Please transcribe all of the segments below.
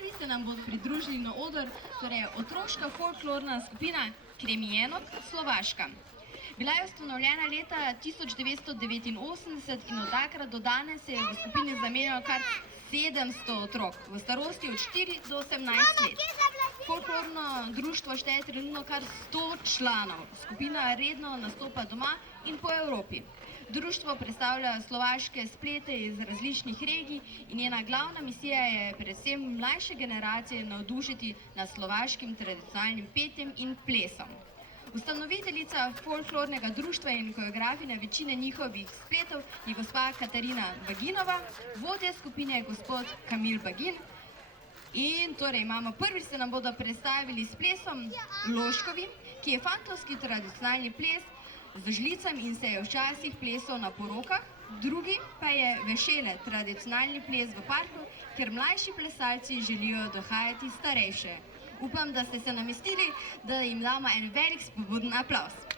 Prvi se nam bodo pridružili na oder, torej otroška folklorna skupina Kremijenok Slovaška. Bila je ustanovljena leta 1989 in od takrat do danes se je v skupini zamenjalo kar 700 otrok v starosti od 4 do 18 let. Folklorno društvo šteje trenutno kar 100 članov. Skupina redno nastopa doma in po Evropi. Društvo predstavlja slovaške splete iz različnih regij in njena glavna misija je predvsem mlajše generacije navdušiti nad slovaškim tradicionalnim petjem in plesom. Ustanoviteljica folklornega društva in koreografinja večine njihovih spletov je gospa Katarina Baginova, vodja skupine je gospod Kamil Bagin. In torej imamo prvič se nam bodo predstavili s plesom Loškovi, ki je fantovski tradicionalni ples z žlicami in se je včasih plesal na porokah, drugi pa je vešele, tradicionalni ples v parku, ker mlajši plesalci želijo dohajati starejše. Upam, da ste se namestili, da jim damo en velik spodbuden aplavz.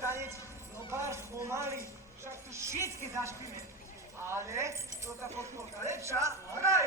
taniec, no bardzo pomali, však tu všetky zašpíme. Ale to ta folklorka lepša, hraj!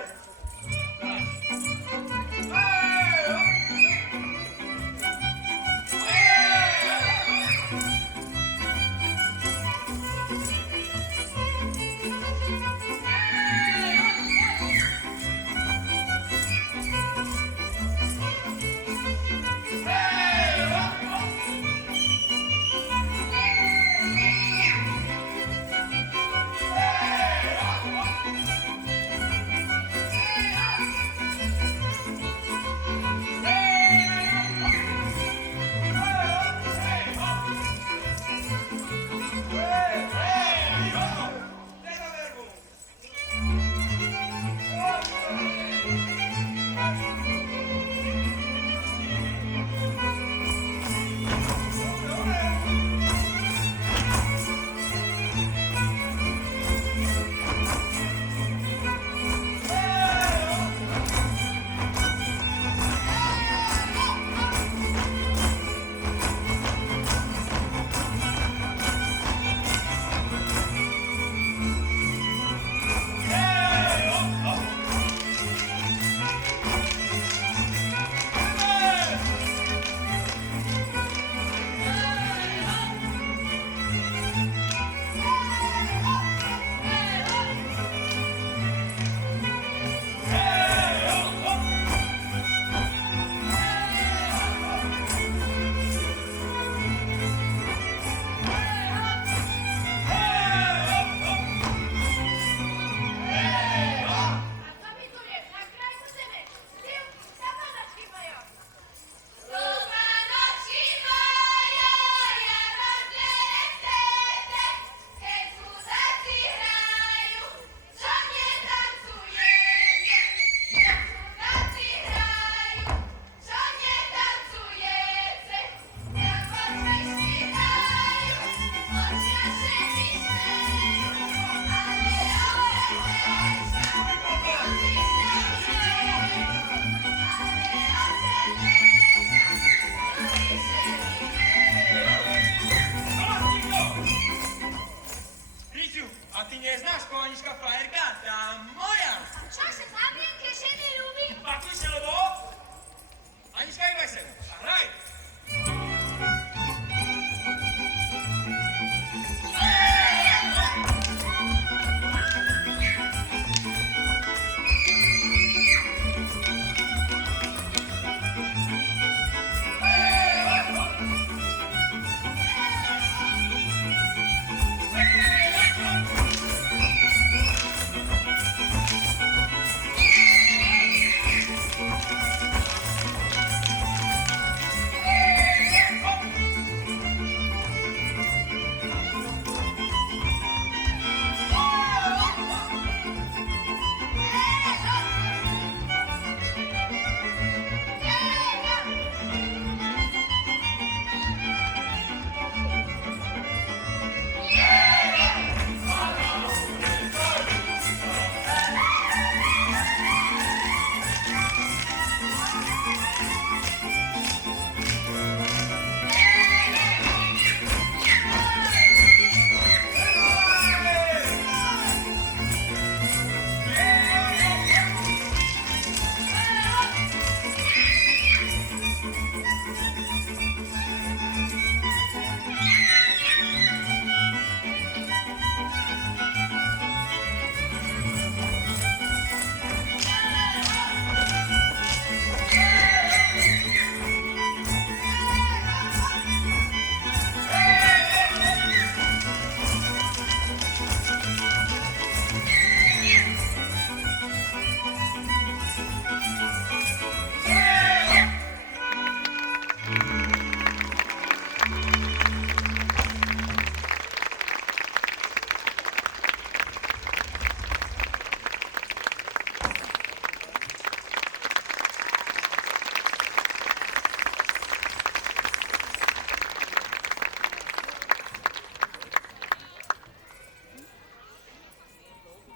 A ty nie znasz kołaniczka frajerka? Ta moja! Však se zaviem, kde ženy ľúbi. Pakuj się, lobo! Anička, hýbaj se! A hraj!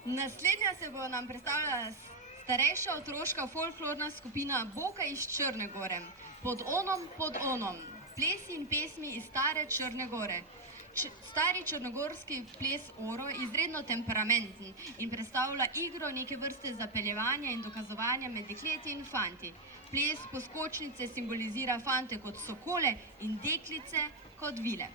Naslednja se bo nam predstavljala starejša otroška folklorna skupina Boka iz Črne gore. Pod onom, pod onom. Plesi in pesmi iz stare Črne Gore. Stari črnogorski ples Oro je izredno temperamenten in predstavlja igro neke vrste zapeljevanja in dokazovanja med dekleti in fanti. Ples poskočnice simbolizira fante kot sokole in deklice kot vile.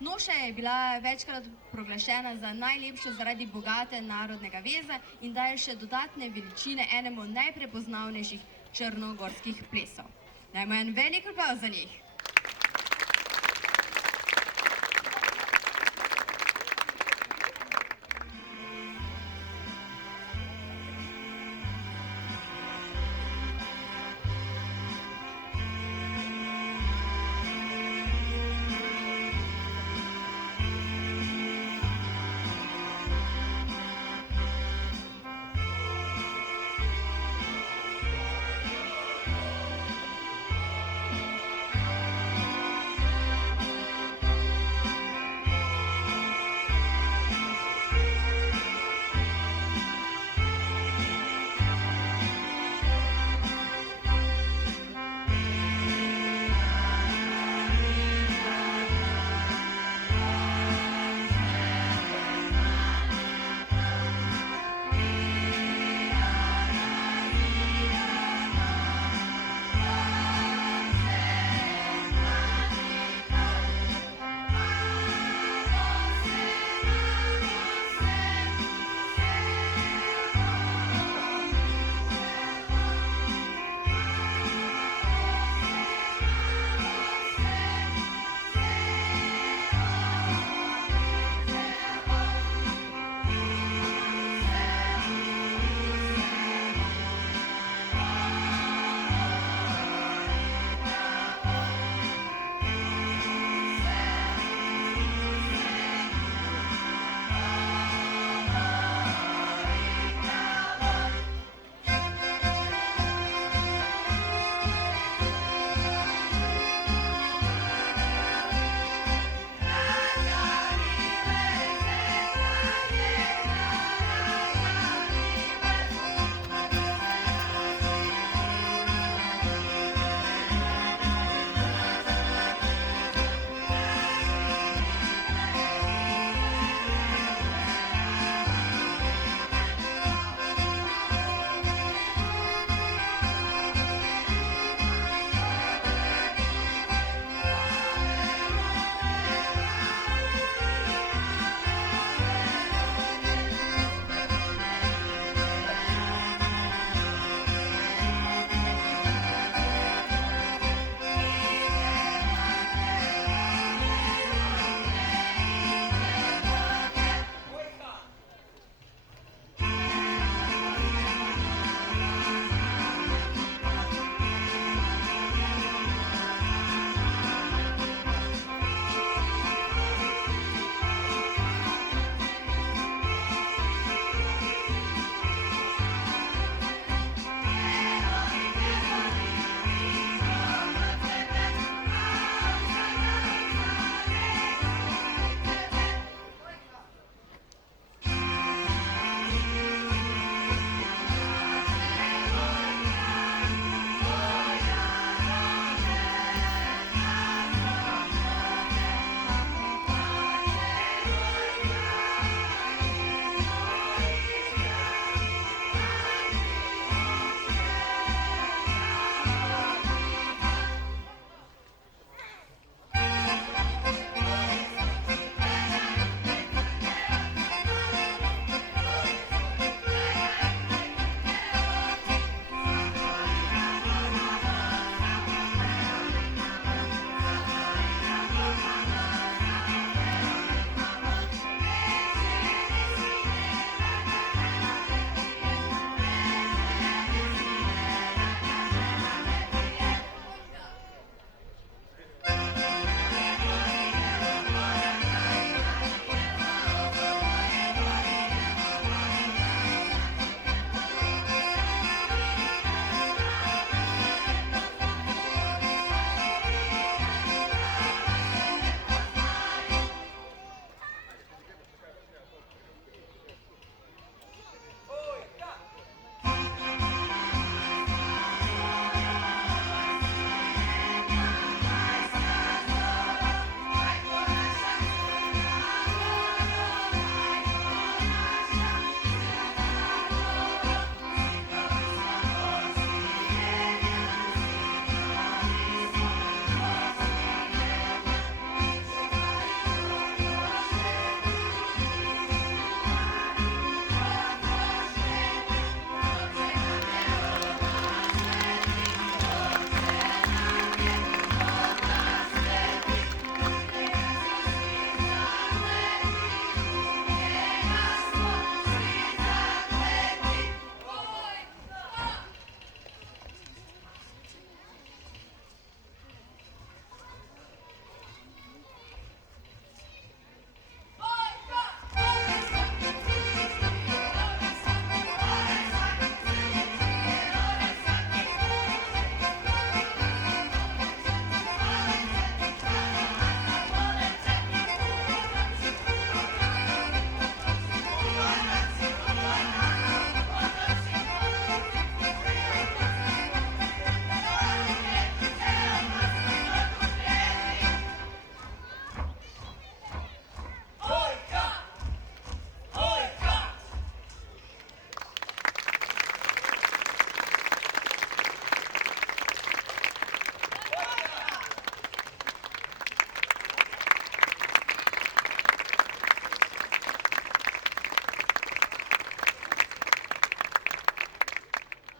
Noša je bila večkrat proglašena za najlepšo zaradi bogate narodnega veza in daje še dodatne veličine enemu od najprepoznavnejših črnogorskih plesov. Dajmo en velik aplavz za njih.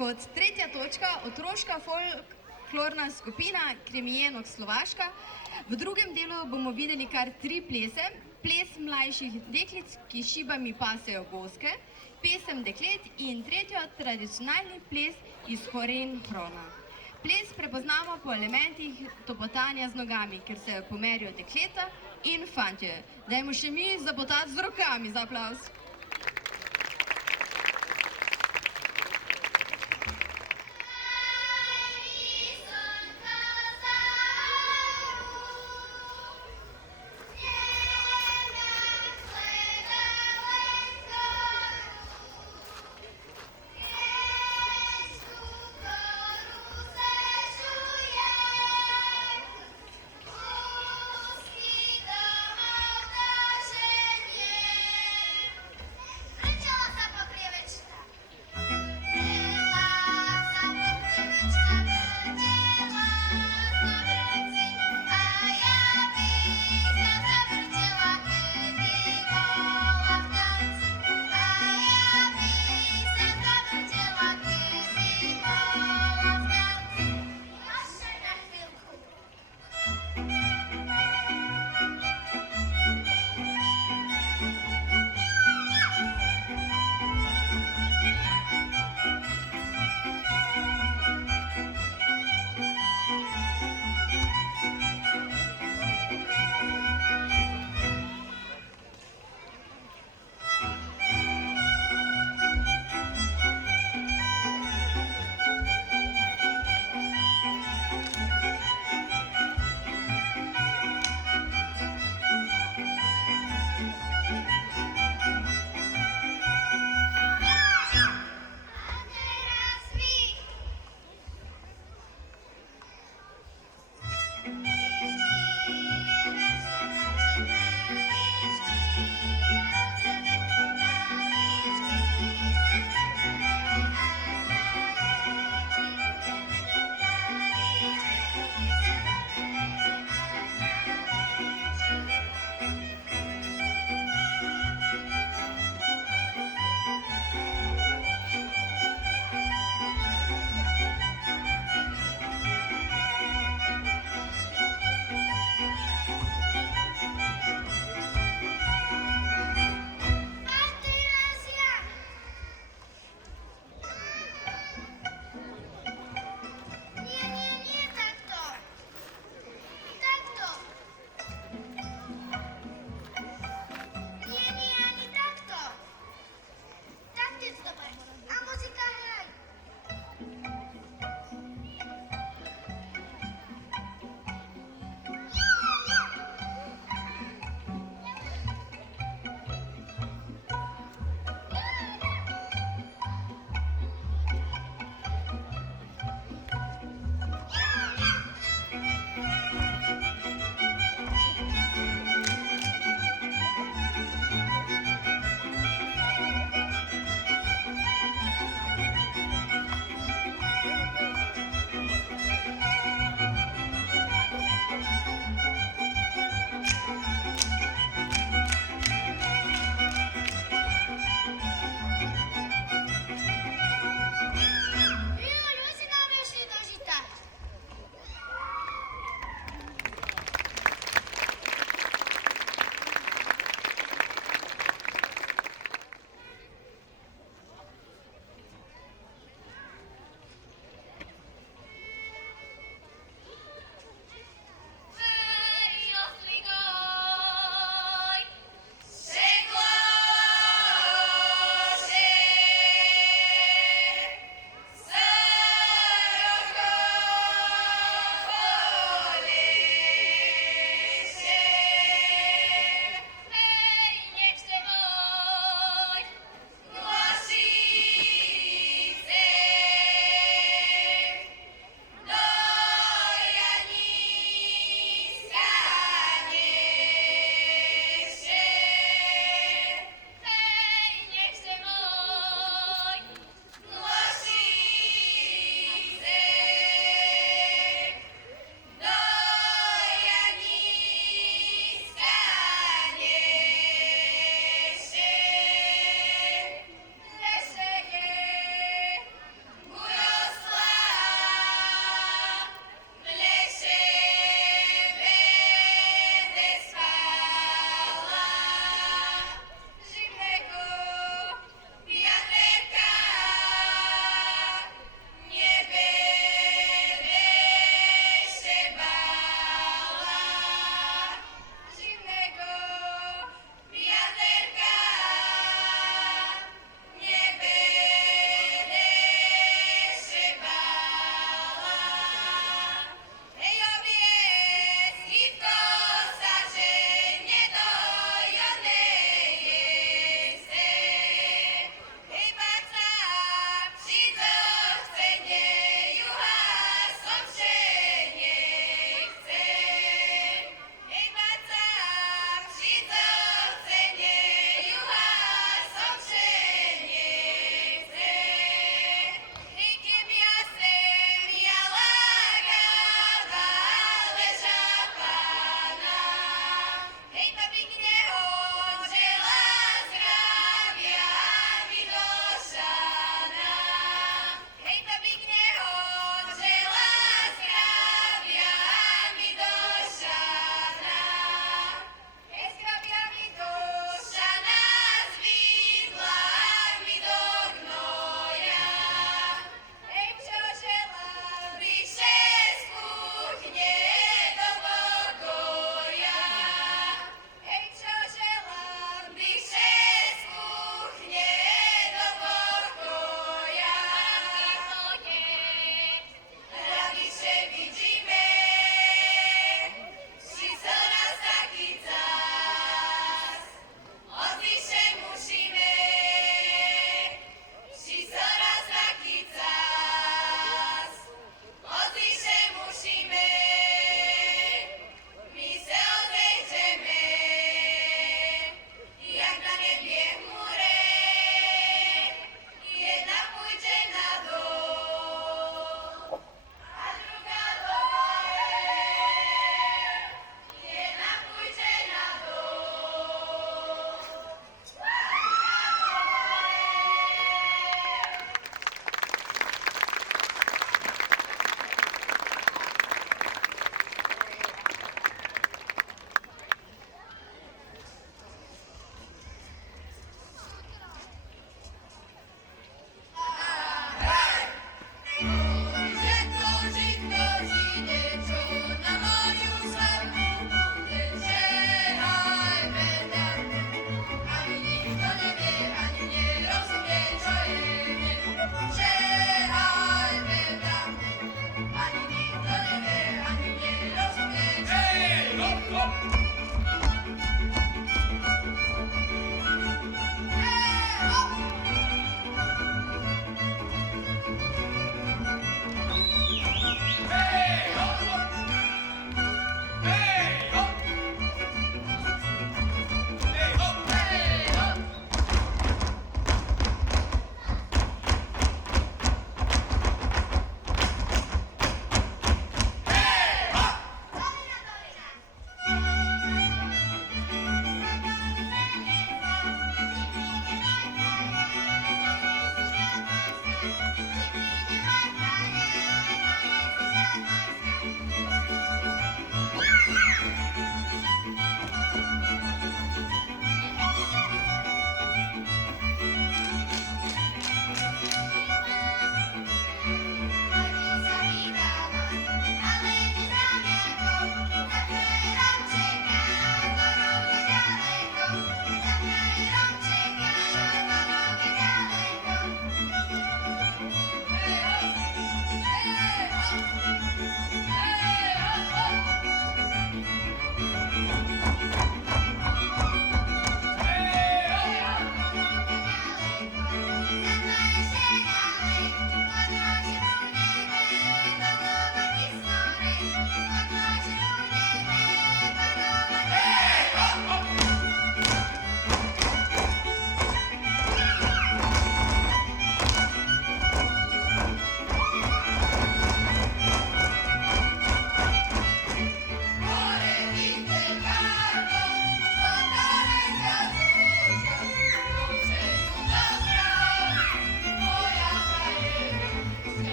Kot tretja točka otroška folklorna skupina Kremijenok Slovaška. V drugem delu bomo videli kar 3 plese. Ples mlajših deklic, ki šibami pasejo goske, pesem deklet in tretjo tradicionalni ples iz Horen Hrona. Ples prepoznamo po elementih topotanja z nogami, ker se pomerijo dekleta in fantje. Dajmo še mi zapotati z rokami za aplavz.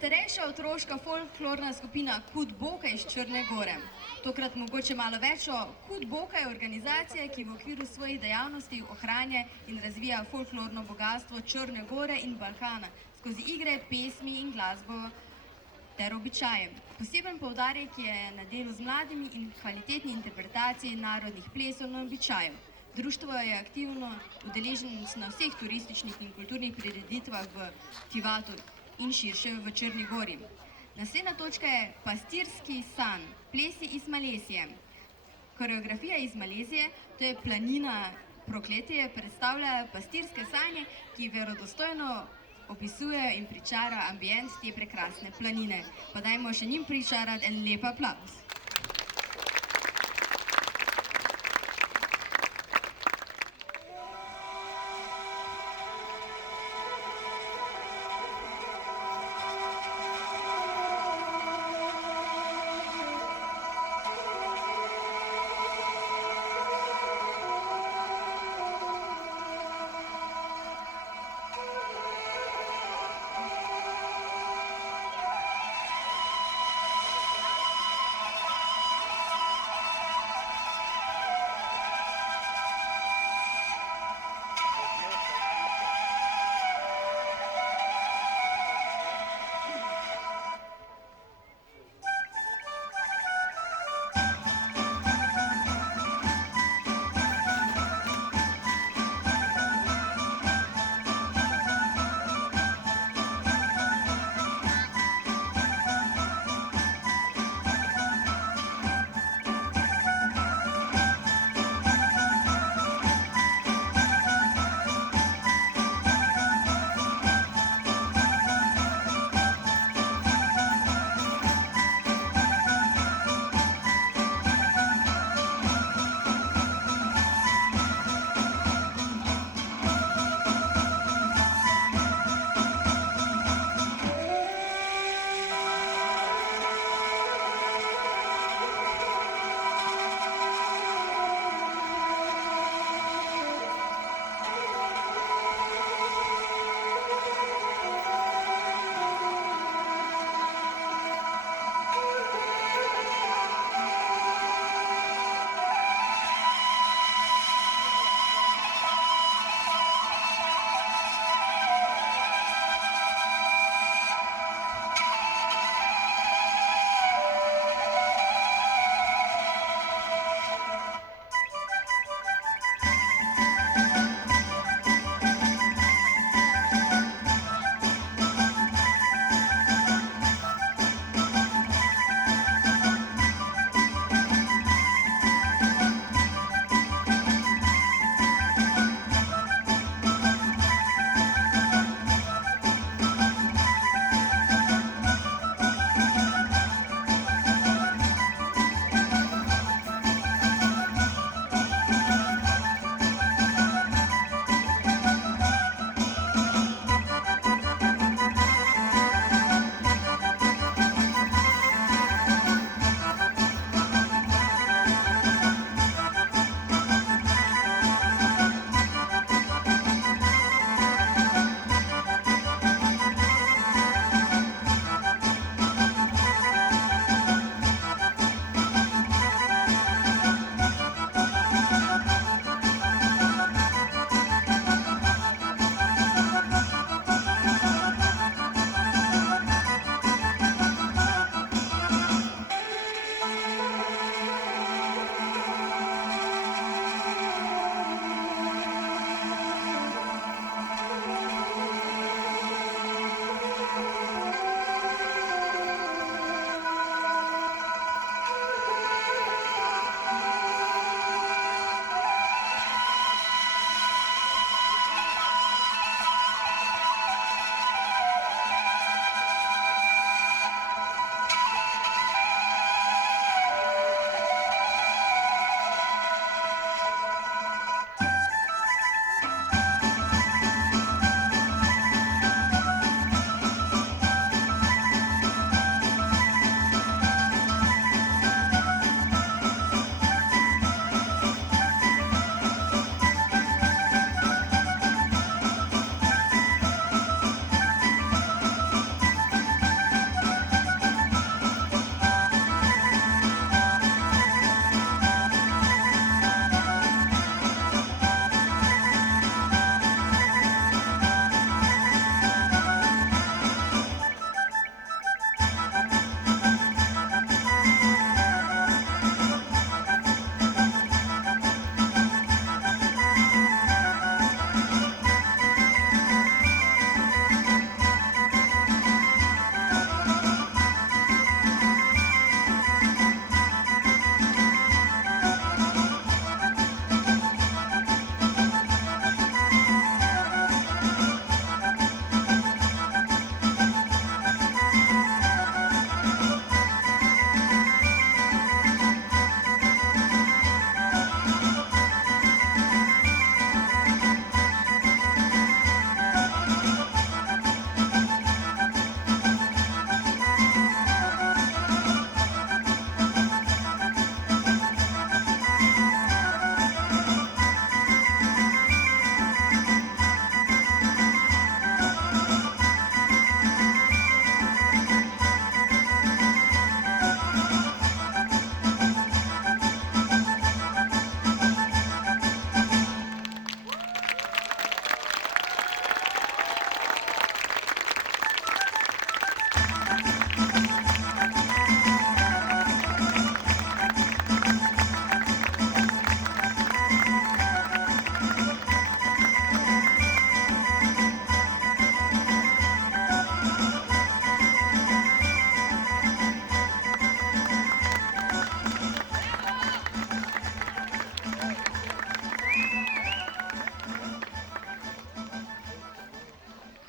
Starejša otroška folklorna skupina Kud Boka iz Črne Gore. Tokrat mogoče malo več o Kud Boka je organizacija, ki v okviru svojih dejavnosti ohranja in razvija folklorno bogatstvo Črne Gore in Balkana skozi igre, pesmi in glasbo ter običaje. Poseben poudarek je na delu z mladimi in kvalitetni interpretaciji narodnih plesov in običajev. Društvo je aktivno udeleženo na vseh turističnih in kulturnih prireditvah v Tivatu in širše v Črni Gori. Naslednja točka je pastirski san, plesi iz Malezije. Koreografija iz Malezije, to je planina Prokletje, predstavlja pastirske sanje, ki verodostojno opisujejo in pričarajo ambient te prekrasne planine. Pa dajmo še njim pričarati en lep aplavz.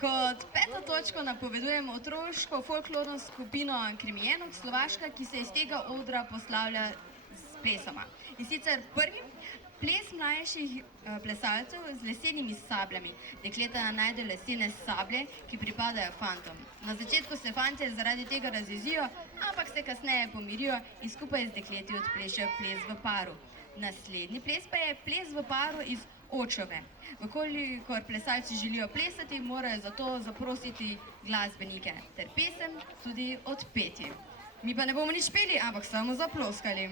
Kot peto točko napovedujem otroško folklorno skupino Krimijenok Slovaška, ki se iz tega odra poslavlja s plesoma. In sicer prvi ples mlajših plesalcev z lesenimi sabljami. Dekleta najdejo lesene sablje, ki pripadajo fantom. Na začetku se fantje zaradi tega razjezijo, ampak se kasneje pomirijo in skupaj z dekleti odplešejo ples v paru. Naslednji ples pa je ples v paru iz Očove. Vkolikor plesalci želijo plesati, morajo zato zaprositi glasbenike ter pesem tudi odpeti. Mi pa ne bomo nič peli, ampak samo zaploskali.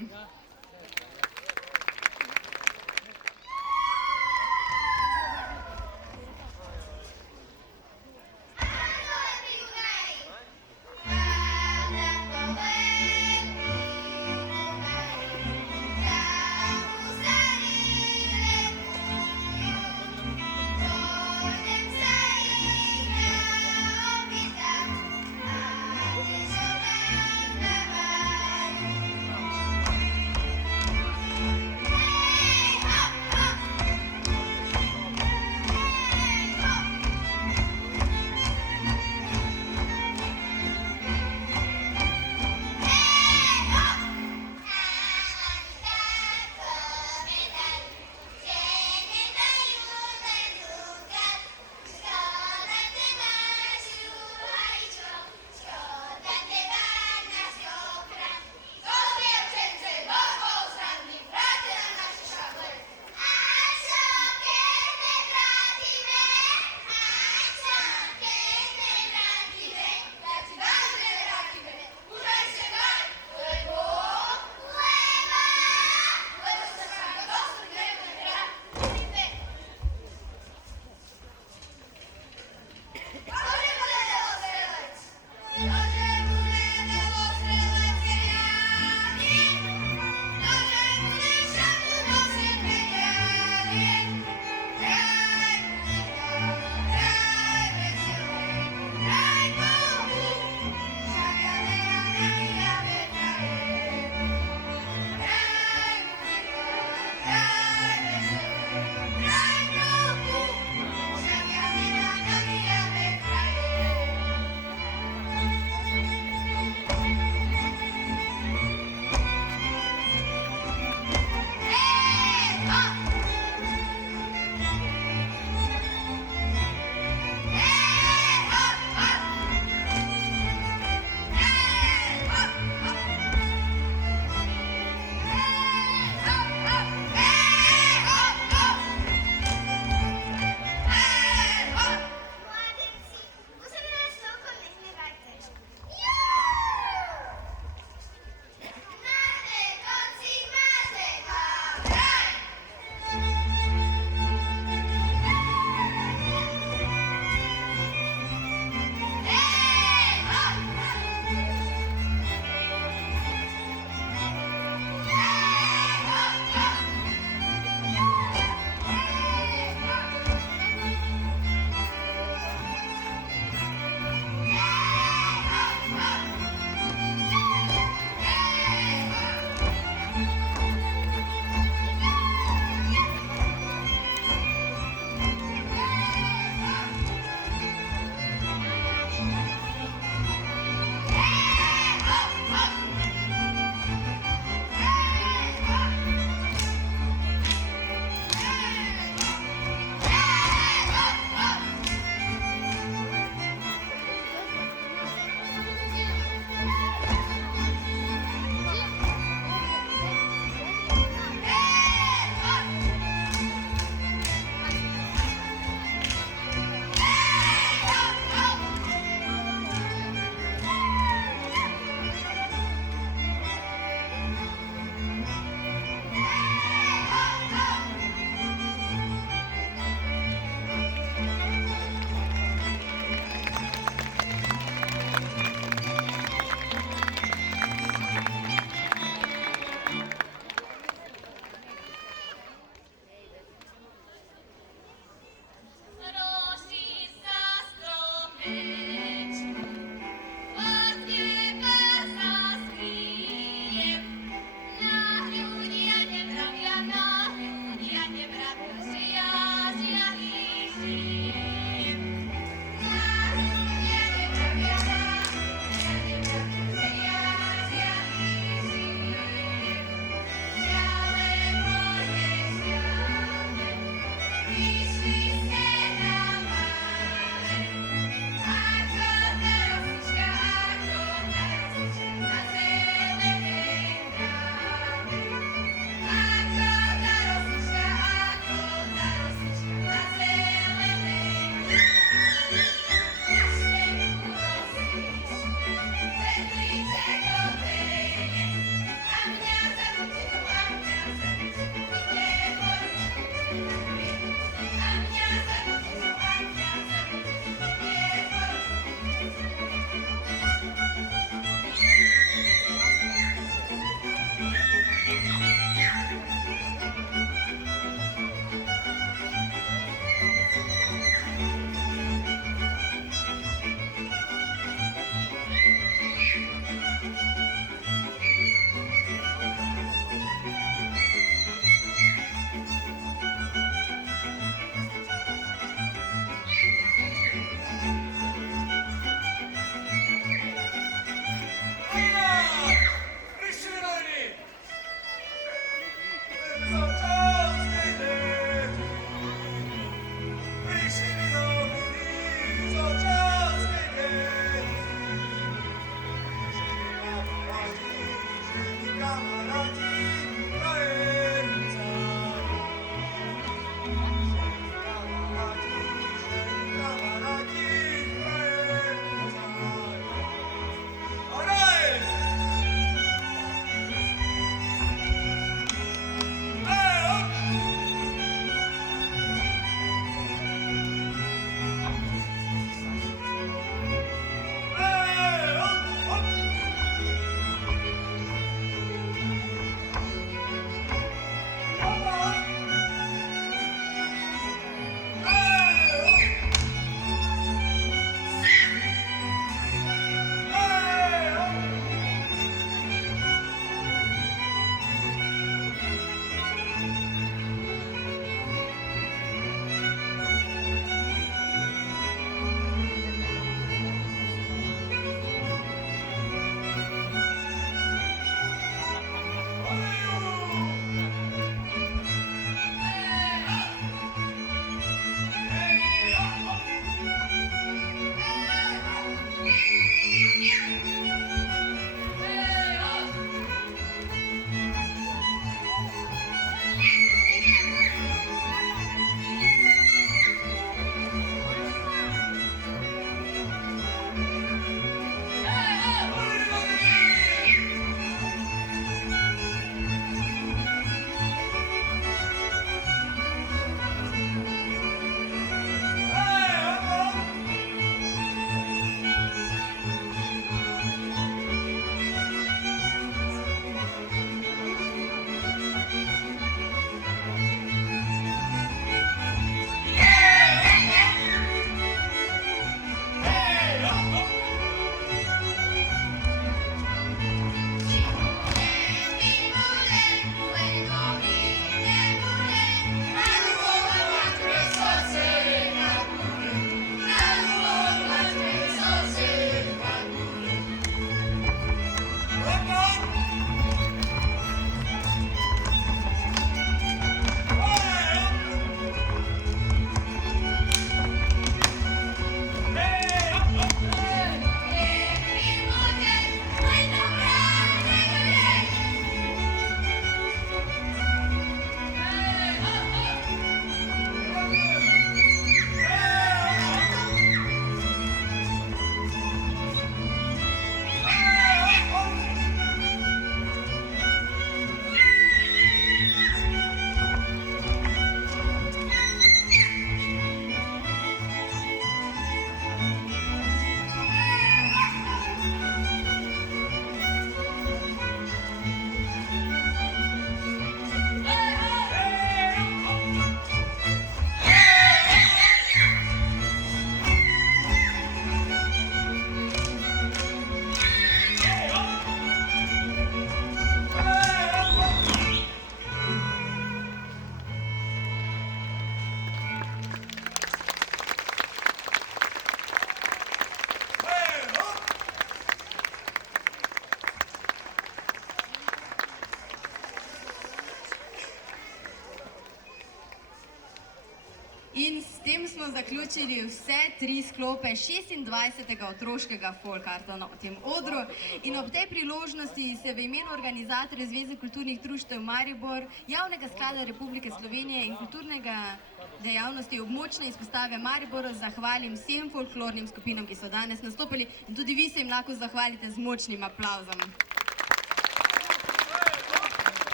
zaključili vse 3 sklope 26. otroškega folkarta na tem odru. In ob tej priložnosti se v imenu organizatorja Zveze kulturnih društev Maribor, Javnega sklada Republike Slovenije in kulturnega dejavnosti območne izpostave Maribor zahvalim vsem folklornim skupinam, ki so danes nastopili, in tudi vi se jim lahko zahvalite z močnim aplavzom.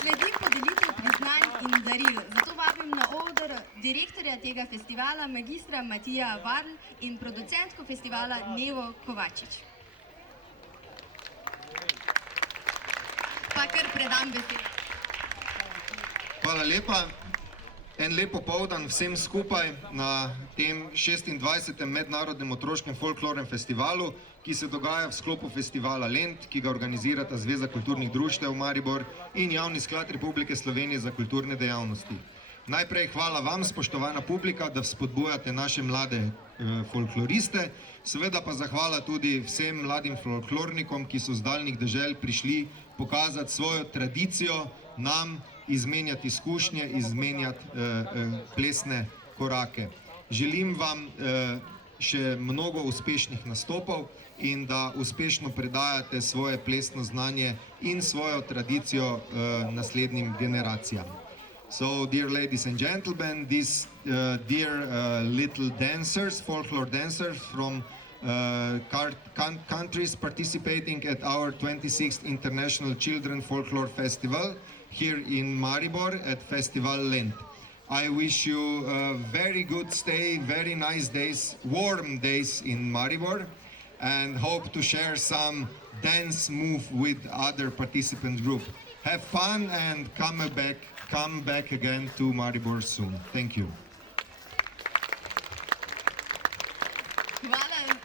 Sledi podelitev priznanj in daril, zato vabim na oder direktorja tega festivala, magistra Matija Varl in producentko festivala Nevo Kovačič. Pa kar predam besedo. Hvala lepa. En lep popoldan vsem skupaj na tem 26. mednarodnem otroškem folklornem festivalu, ki se dogaja v sklopu festivala Lent, ki ga organizirata Zveza kulturnih društev Maribor in Javni sklad Republike Slovenije za kulturne dejavnosti. Najprej hvala vam, spoštovana publika, da spodbujate naše mlade folkloriste, seveda pa zahvala tudi vsem mladim folklornikom, ki so z daljnih dežel prišli pokazati svojo tradicijo, nam izmenjati izkušnje, izmenjati plesne korake. Želim vam še mnogo uspešnih nastopov in da uspešno predajate svoje plesno znanje in svojo tradicijo naslednjim generacijam. So, dear ladies and gentlemen, these dear little dancers, folklore dancers from countries participating at our 26th International Children Folklore Festival here in Maribor at Festival Lent. I wish you a very good stay, very nice days, warm days in Maribor, and hope to share some dance move with other participant group. Have fun and come back again to Maribor soon. Thank you. Hvala.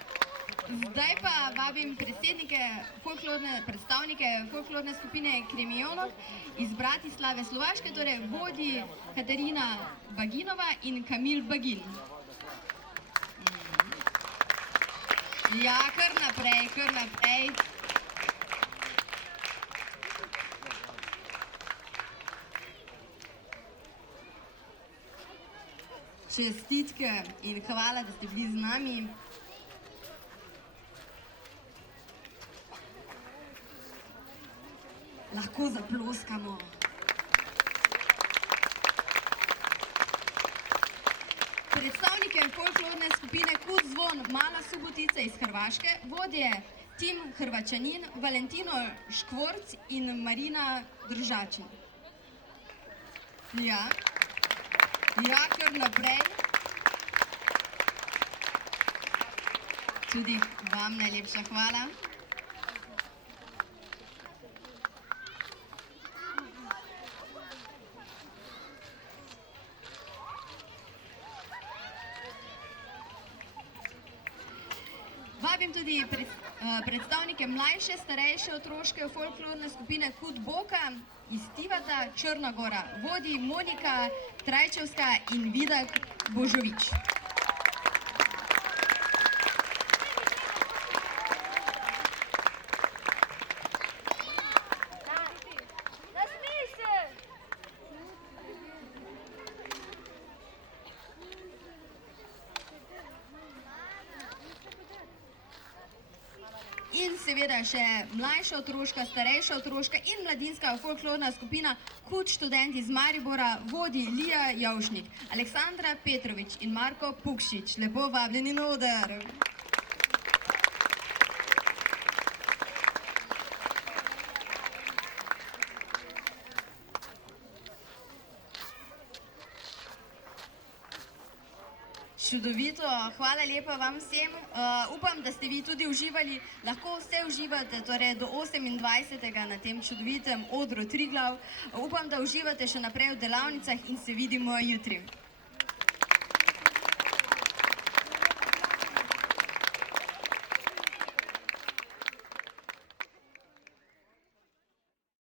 Zdaj pa vabim predstavnike folklorne skupine Kremionov iz Bratislave, Slovaške, torej vodi Katarina Baginova in Kamil Bagin. Ja, kar naprej, kar naprej. Čestitke in hvala, da ste bili z nami. Lahko zaploskamo. Predstavnike folklorne skupine Kud zvon Mala Subotica iz Hrvaške, vodje Tim Hrvačanin, Valentino Škvorc in Marina Držačin. Ja, kar naprej. Tudi vam najlepša hvala. Vabim tudi predstavnike mlajše, starejše otroške folklorne skupine Kud Boka iz Tivata, Črna Gora, vodi Monika Trajčevska in Vidak Božovič. In seveda še mlajša otroška, starejša otroška in mladinska folklorna skupina Kud študent iz Maribora, vodi Lija Javšnik, Aleksandra Petrovič in Marko Pukšič. Lepo vabljeni na oder. Čudovito, hvala lepa vam vsem. Upam, da ste vi tudi uživali. Lahko vse uživate, torej do 28. na tem čudovitem odru Triglav. Upam, da uživate še naprej v delavnicah in se vidimo jutri.